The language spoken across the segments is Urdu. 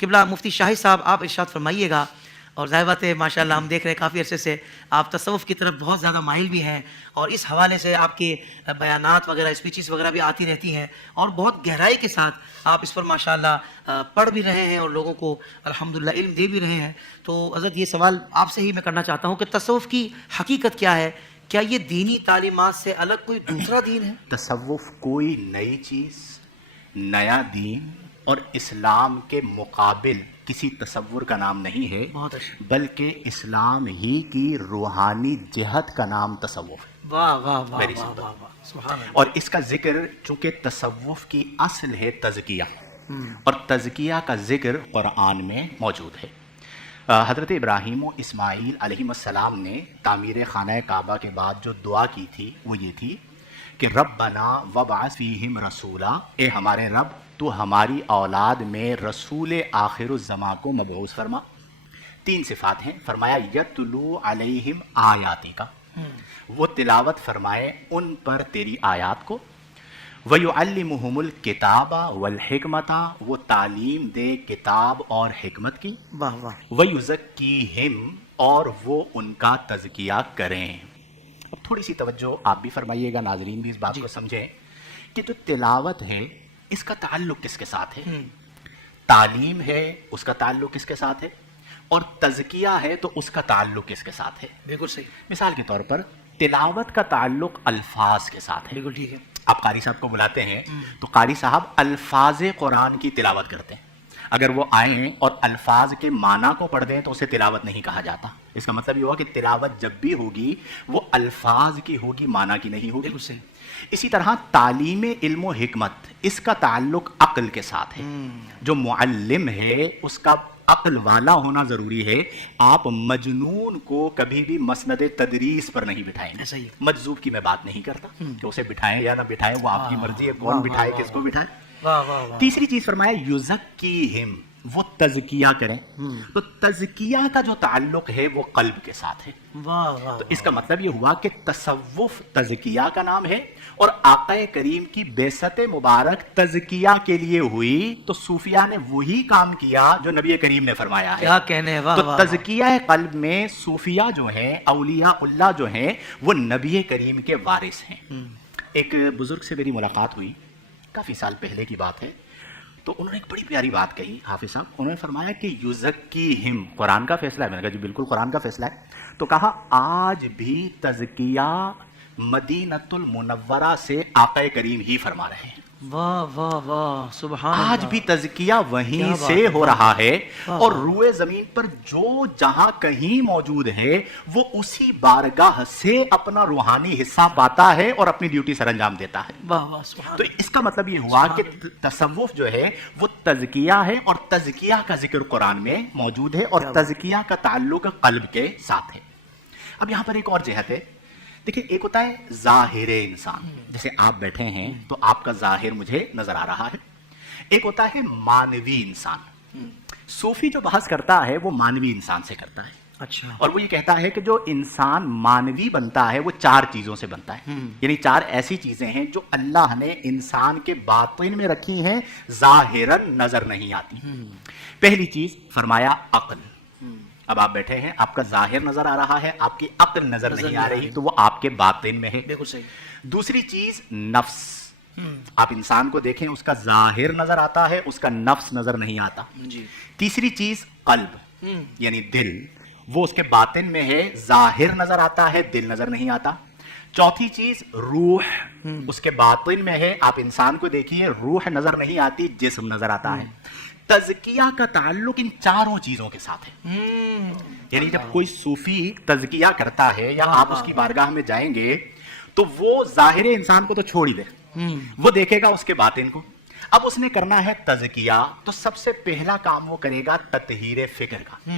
قبلہ مفتی شاہد صاحب آپ ارشاد فرمائیے گا. اور ظاہر بات ہے ماشاءاللہ ہم دیکھ رہے ہیں کافی عرصے سے آپ تصوف کی طرف بہت زیادہ مائل بھی ہیں, اور اس حوالے سے آپ کے بیانات وغیرہ اسپیچز وغیرہ بھی آتی رہتی ہیں, اور بہت گہرائی کے ساتھ آپ اس پر ماشاءاللہ پڑھ بھی رہے ہیں اور لوگوں کو الحمدللہ علم دے بھی رہے ہیں. تو حضرت یہ سوال آپ سے ہی میں کرنا چاہتا ہوں کہ تصوف کی حقیقت کیا ہے؟ کیا یہ دینی تعلیمات سے الگ کوئی دوسرا دین ہے؟ تصوف کوئی نئی چیز, نیا دین اور اسلام کے مقابل کسی تصور کا نام نہیں ہے, بہت اچھا. بلکہ اسلام ہی کی روحانی جہت کا نام تصوف ہے. واہ واہ واہ Very واہ simple. واہ واہ, سبحان اللہ. اور اس کا ذکر چونکہ تصوف کی اصل ہے تزکیہ, اور تزکیہ کا ذکر قرآن میں موجود ہے. حضرت ابراہیم و اسماعیل علیہ السلام نے تعمیر خانہ کعبہ کے بعد جو دعا کی تھی وہ یہ تھی کہ ربنا وابعث فیہم رسولا, اے ہمارے رب تو ہماری اولاد میں رسول آخر الزماں کو مبعوث فرما. 3 صفات ہیں. فرمایا یتلو علیہم آیاتی کا, وہ تلاوت فرمائے ان پر تیری آیات کو. وَيُعَلِّمُهُمُ الْكِتَابَ وَالْحِكْمَةَ, وہ تعلیم دے کتاب اور حکمت کی. واہ واہ. وَيُزَكِّيهِمْ, اور وہ ان کا تزکیہ کریں. اب تھوڑی سی توجہ آپ بھی فرمائیے گا, ناظرین بھی اس بات کو سمجھیں کہ جو تلاوت ہے اس کا تعلق کس کے ساتھ ہے, تعلیم ہے اس کا تعلق کس کے ساتھ ہے, اور تزکیہ ہے تو اس کا تعلق کس کے ساتھ ہے. بالکل صحیح. مثال کے طور پر تلاوت کا تعلق الفاظ کے ساتھ ہے. بالکل ٹھیک ہے. آپ قاری صاحب کو بلاتے ہیں تو قاری صاحب الفاظ قرآن کی تلاوت کرتے ہیں. اگر وہ آئیں اور الفاظ کے معنی کو پڑھ دیں تو اسے تلاوت نہیں کہا جاتا. اس کا مطلب یہ ہوا کہ تلاوت جب بھی ہوگی وہ الفاظ کی ہوگی, معنی کی نہیں ہوگی. بالکل صحیح. اسی طرح تعلیم علم و حکمت, اس کا تعلق عقل کے ساتھ ہے. جو معلم ہے اس کا عقل والا ہونا ضروری ہے. آپ مجنون کو کبھی بھی مسند تدریس پر نہیں بٹھائیں گے. صحیح. مجذوب کی میں بات نہیں کرتا کہ اسے بٹھائیں یا نہ بٹھائیں, وہ آپ کی مرضی ہے, کون بٹھائے کس کو بٹھائے. واہ واہ واہ. تیسری چیز فرمایا یزکیہم, وہ تزکیہ کریں. تو تزکیہ کا جو تعلق ہے وہ قلب کے ساتھ ہے. واہ واہ. تو اس کا مطلب یہ ہوا کہ تصوف تزکیہ کا نام ہے, اور آقا کریم کی بعثت مبارک تزکیہ کے لیے ہوئی تو صوفیہ نے وہی کام کیا جو نبی کریم نے فرمایا ہے. کیا کہنے ہیں. واہ تو واہ. تزکیہ قلب میں صوفیہ جو ہیں, اولیاء اللہ جو ہیں, وہ نبی کریم کے وارث ہیں. ایک بزرگ سے میری ملاقات ہوئی, کافی سال پہلے کی بات ہے. تو انہوں نے ایک بڑی پیاری بات کہی حافظ صاحب. انہوں نے فرمایا کہ یزکیہم, قرآن کا فیصلہ ہے. میں نے کہا جی بالکل قرآن کا فیصلہ ہے. تو کہا آج بھی تزکیہ مدینۃ المنورہ سے آقا کریم ہی فرما رہے ہیں. واہ واہ واہ, سبحان اللہ. آج بھی تزکیہ وہیں کیا سے بات ہو رہا ہے, واہ اور واہ. روئے زمین پر جو جہاں کہیں موجود ہے وہ اسی بارگاہ سے اپنا روحانی حصہ پاتا ہے اور اپنی ڈیوٹی سر انجام دیتا ہے. واہ واہ, سبحان تو اس کا مطلب یہ ہوا کہ تصوف جو ہے وہ تزکیہ ہے, اور تزکیہ کا ذکر قرآن میں موجود ہے, اور تزکیہ کا تعلق قلب کے ساتھ ہے. اب یہاں پر ایک اور جہت ہے. دیکھیں, ایک ہوتا ہے ظاہر انسان, جیسے آپ بیٹھے ہیں تو آپ کا ظاہر مجھے نظر آ رہا ہے. ایک ہوتا ہے مانوی انسان. صوفی جو بحث کرتا ہے وہ مانوی انسان سے کرتا ہے. اچھا. اور وہ یہ کہتا ہے کہ جو انسان مانوی بنتا ہے وہ 4 چیزوں سے بنتا ہے. یعنی 4 ایسی چیزیں ہیں جو اللہ نے انسان کے باطن میں رکھی ہیں, ظاہراً نظر نہیں آتی. پہلی چیز فرمایا عقل. اب آپ بیٹھے ہیں, آپ کا ظاہر نظر آ رہا ہے, آپ کی عقل نظر نہیں آ رہی, تو وہ آپ کے باطن میں ہے. بالکل صحیح. دوسری چیز نفس. آپ انسان کو دیکھیں, اس کا ظاہر نظر آتا ہے, اس کا نفس نظر نہیں آتا. جی. تیسری چیز قلب, یعنی دل, وہ اس کے باطن میں ہے, ظاہر نظر آتا ہے, دل نظر نہیں آتا. چوتھی چیز روح, اس کے باطن میں ہے. آپ انسان کو دیکھیے, روح نظر نہیں آتی, جسم نظر آتا ہے. تزکیہ کا تعلق ان 4 چیزوں کے ساتھ ہے. یعنی جب کوئی صوفی تزکیہ کرتا ہے یا آپ اس کی بارگاہ میں جائیں گے تو وہ ظاہر انسان کو تو چھوڑ ہی دے, وہ دیکھے گا اس کے باطن کو. اب اس نے کرنا ہے تزکیہ, تو سب سے پہلا کام وہ کرے گا تطہیر فکر کا,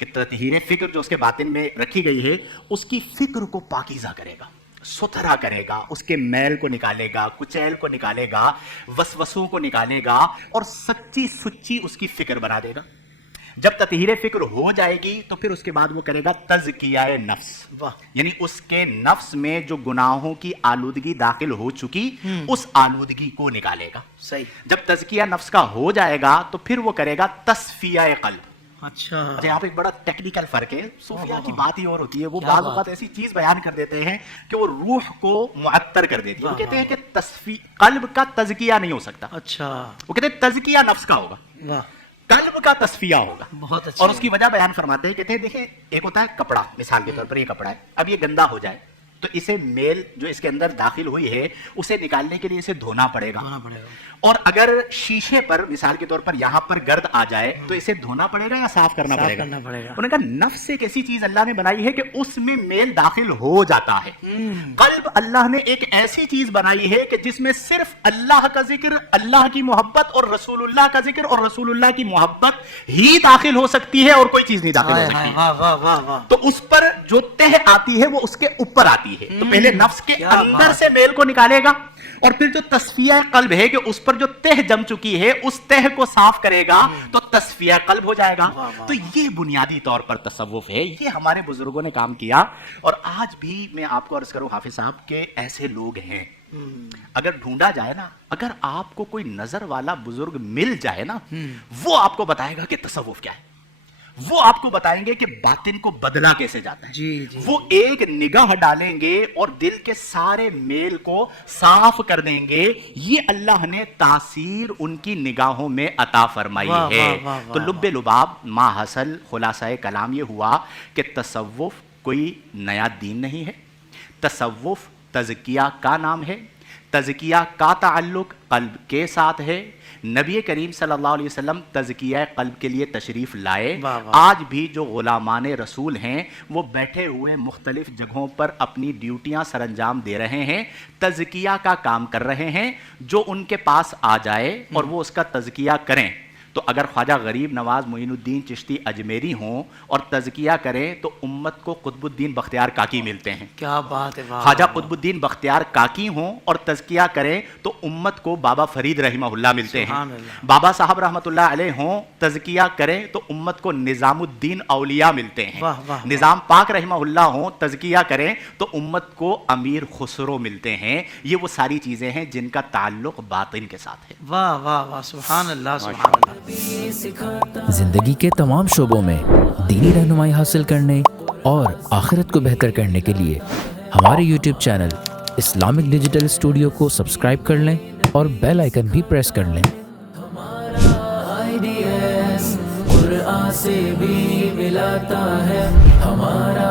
کہ تطہیر فکر جو اس کے باطن میں رکھی گئی ہے اس کی فکر کو پاکیزہ کرے گا, ستھرا کرے گا, اس کے میل کو نکالے گا, کچیل کو نکالے گا, وسوسوں کو نکالے گا, اور سچی سچی اس کی فکر بنا دے گا. جب تطہیر فکر ہو جائے گی تو پھر اس کے بعد وہ کرے گا تزکیہ نفس. یعنی اس کے نفس میں جو گناہوں کی آلودگی داخل ہو چکی اس آلودگی کو نکالے گا. صحیح. جب تزکیہ نفس کا ہو جائے گا تو پھر وہ کرے گا تصفیہ قلب. اچھا یہاں پہ ایک بڑا ٹیکنیکل فرق ہے. صوفیہ کی بات ہی اور ہوتی ہے, وہ بعض اوقات ایسی چیز بیان کر دیتے ہیں کہ وہ روح کو معطر کر دیتی ہے. وہ کہتے ہیں کہ قلب کا تزکیہ نہیں ہو سکتا. اچھا. وہ کہتے ہیں تزکیہ نفس کا ہوگا, واہ, قلب کا تصفیہ ہوگا. بہت اچھا. اور اس کی وجہ بیان فرماتے ہیں, کہتے ہیں دیکھیں ایک ہوتا ہے کپڑا, مثال کے طور پر یہ کپڑا ہے, اب یہ گندا ہو جائے تو اسے میل جو اس کے اندر داخل ہوئی ہے اسے نکالنے کے لیے اسے دھونا پڑے گا. اور اگر شیشے پر مثال کے طور پر یہاں پر گرد آ جائے تو اسے دھونا پڑے گا یا صاف کرنا پڑے گا. انہوں نے کہا نفس ایک ایسی چیز اللہ نے بنائی ہے کہ اس میں میل داخل ہو جاتا ہے. قلب اللہ نے ایک ایسی چیز بنائی ہے کہ جس میں صرف اللہ کا ذکر, اللہ کی محبت اور رسول اللہ کا ذکر اور رسول اللہ کی محبت ہی داخل ہو سکتی ہے اور کوئی چیز نہیں داخل ہو سکتی. تو اس پر جو تہ آتی ہے وہ اس کے اوپر آتی ہے. تو پہلے نفس کے اندر سے میل کو نکالے گا اور پھر جو تصفیہ قلب ہے کہ اس پر جو تہ جم چکی ہے اس تہ کو صاف کرے گا تو تصفیہ قلب ہو جائے گا. تو یہ بنیادی طور پر تصوف ہے, یہ ہمارے بزرگوں نے کام کیا. اور آج بھی میں آپ کو عرض کروں حافظ صاحب کہ ایسے لوگ ہیں, اگر ڈھونڈا جائے نا, اگر آپ کو کوئی نظر والا بزرگ مل جائے نا, وہ آپ کو بتائے گا کہ تصوف کیا ہے. وہ آپ کو بتائیں گے کہ باطن کو بدلا کیسے جاتا ہے. وہ ایک نگاہ ڈالیں گے اور دل کے سارے میل کو صاف کر دیں گے. یہ اللہ نے تاثیر ان کی نگاہوں میں عطا فرمائی ہے. تو لب لباب ما حاصل خلاصہ کلام یہ ہوا کہ تصوف کوئی نیا دین نہیں ہے. تصوف تزکیہ کا نام ہے. تزکیہ کا تعلق قلب کے ساتھ ہے. نبی کریم صلی اللہ علیہ وسلم تزکیہ قلب کے لیے تشریف لائے. آج بھی جو غلامان رسول ہیں وہ بیٹھے ہوئے مختلف جگہوں پر اپنی ڈیوٹیاں سر انجام دے رہے ہیں, تزکیہ کا کام کر رہے ہیں. جو ان کے پاس آ جائے اور وہ اس کا تزکیہ کریں, تو اگر خواجہ غریب نواز معین الدین چشتی اجمیری ہوں اور تزکیہ کریں تو امت کو قطب الدین بختیار کاکی ملتے ہیں. کیا بات ہے. خواجہ قطب الدین بختیار کاکی ہوں اور تزکیہ کریں تو امت کو بابا فرید رحمہ اللہ ملتے ہیں. بابا صاحب رحمۃ اللہ علیہ ہوں, تزکیہ کریں تو امت کو نظام الدین اولیاء ملتے ہیں. نظام پاک رحمہ اللہ ہوں, تزکیہ کریں تو امت کو امیر خسرو ملتے ہیں. یہ وہ ساری چیزیں ہیں جن کا تعلق باطن کے ساتھ ہے. واہ واہ واہ, سبحان اللہ سبحان اللہ. زندگی کے تمام شعبوں میں دینی رہنمائی حاصل کرنے اور آخرت کو بہتر کرنے کے لیے ہمارے YouTube channel Islamic digital studio کو سبسکرائب کر لیں اور بیل آئیکن بھی پریس کر لیں. قرآن سے بھی ملاتا ہے ہمارا